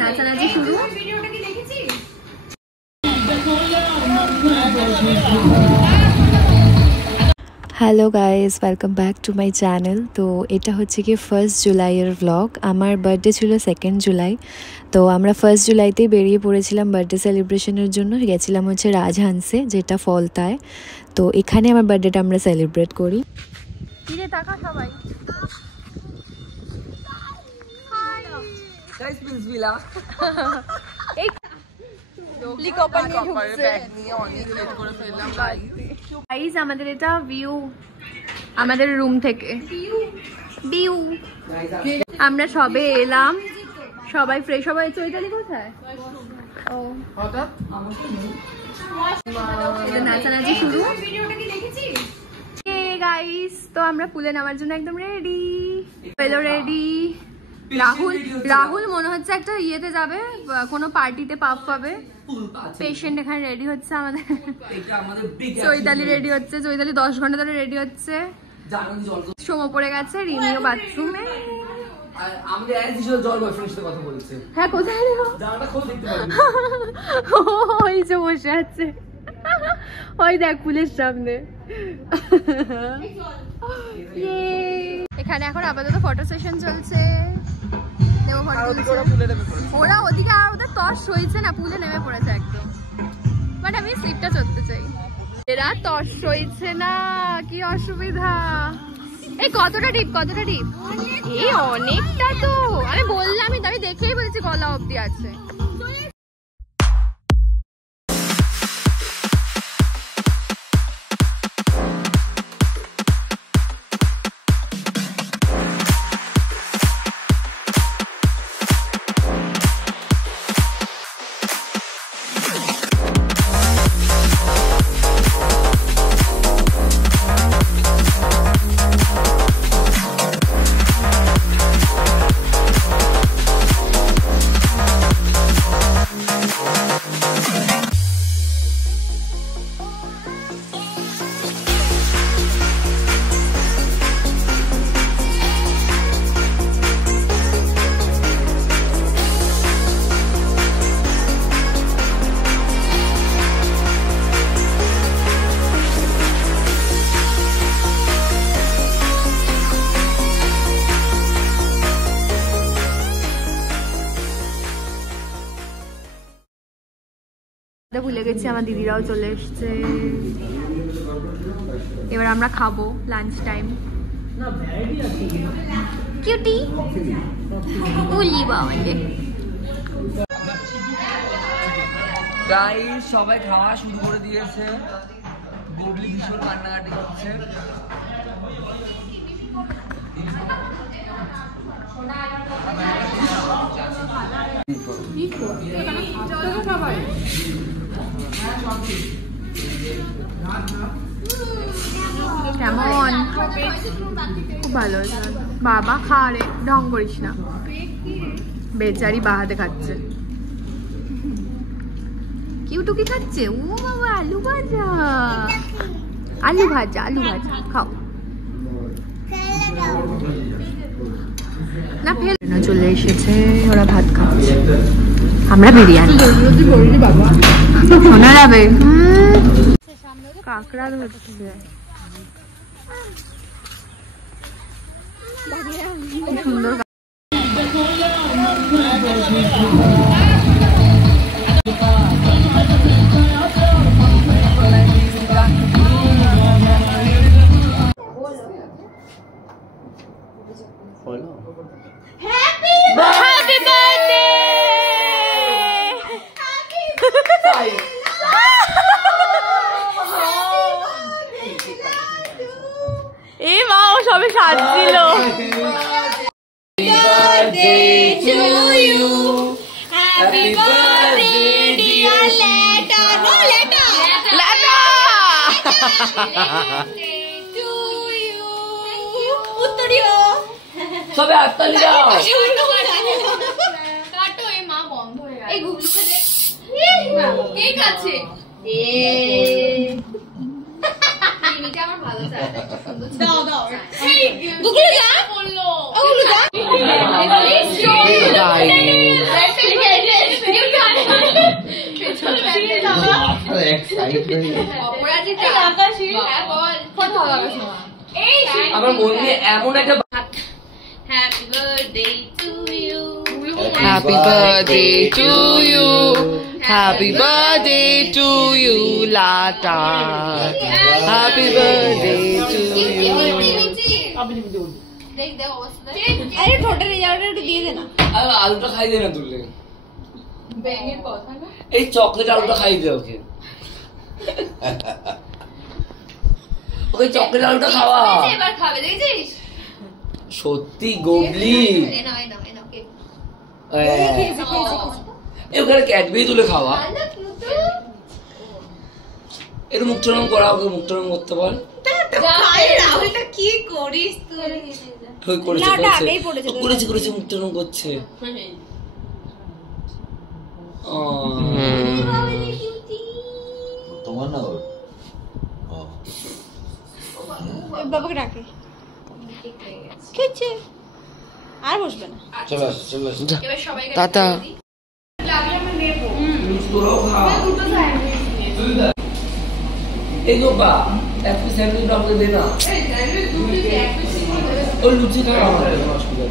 নাচানাচি শুরু। Hello guys, welcome back to my channel. তো এটা হচ্ছে কি 1 জুলাইয়ের ভ্লগ। আমার বার্থডে ছিল 2 জুলাই। তো আমরা 1 জুলাইতেই বেরিয়ে পড়েছিলাম বার্থডে সেলিব্রেশনের জন্য। গেছিলাম হচ্ছে রাজহাংসে, যেটা ফলতায়। তো এখানে আমার বার্থডেটা আমরা সেলিব্রেট করি। ফিরে তাকা সবাই। আমাদের এটা ভিউ, আমাদের রুম থেকে ভিউ। আমরা সবে এলাম, সবাই ফ্রেশ। সবাই চৈতালি কোথায়? নাচানাচি শুরু। গাইস, তো আমরা পুলে নামার জন্য একদম রেডি। রেডি। রাহুল মনে হচ্ছে একটা ইয়েতে যাবে, কোনো পার্টিতে পাপ পাবে। পেশেন্ট এখানে রেডি হচ্ছে। আমাদের চৈতালি রেডি হচ্ছে। চৈতালি 10 ঘন্টা ধরে রেডি হচ্ছে। সময় পড়ে গেছে। রিমিও বাথরুমে। হ্যাঁ, কোথায় ওই যে বসে আছে, ওই দেখ পুলের সামনে। এখানে এখন আপাতত ফটো সেশন চলছে। ওরা ওদিকে আর ওদের তর্স হয়েছে না, পুলে নেমে পড়েছে একদম। বাট আমি স্লিপটা চড়তে চাই। এরা তর্স হয়েছে না, কি অসুবিধা। এই কতটা ডিপ, কতটা ডিপ? এই অনেকটা। তো আমি বললাম, আমি দেখেই বলছি গলা অবধি আছে। ভুলে গেছি, আমার দিদিরাও চলে এসছে। এবার আমরা খাবো লাঞ্চ টাইম। কিউটি উলি বাবালে। গাইস, সবাই খাওয়া শুরু করে দিয়েছে। গুবলি ভীষণ কান্নাকাটি করছে। কেমন? খুব ভালো। বাবা খা রে, ঢং করিস না। বেচারি বাহাতে খাচ্ছে। কিউটু কি খাচ্ছে? ও বাবা, আলু ভাজা। আলু ভাজা, আলু ভাজা খাও না। ফেল চলে এসেছে, ওরা ভাত খাচ্ছে, আমরা বিরিয়ানি। শোনা যাবে। কাঁকড়া ধরছে। সুন্দর। এই মা, ও সবে সাজছিল। সবে হাততালি দাও। কাটো, এই মা বন্ধ হয়ে গেছে। এই গুগলুকে দেখ, ঠিক আছে। এমনিতে আমার ভালো চায় দাও দাও গুগলে যা বললো ওগুলো যা আমার মন দিয়ে এমন একটা happy birthday to you happy birthday to you happy birthday to you লাটা হ্যাপি বার্থডে টু ইউ দেখ দেখ অবস্থা আরে ঠোঁটের রেজাল্টটা একটু দিয়ে দে না আলুটা খাই দে না তুললে ব্যাঙের কথা না এই চকলেট আলুটা খাই দে ওকে ওকে চকলেট আলুটা খাওয়া এবার খাবে দেখছিস সত্যি গোবলি এ নাও কে ওখানে ক্যাডবেরি তুলে খাওয়া একটু মুখটরম করা ওকে মুখটরম করতে বল রাহুলটা কি করিস তুই করেছে মুখটরম করছে তোমার না ওর বাবাকে ডাকে খেয়েছে আর বসবে না চলে আসো চলে আসো এবার সবাই টাটা এই গোপা একটু স্যান্ডউইচ আমাকে দে না ওই লুচি খাওয়া অসুবিধা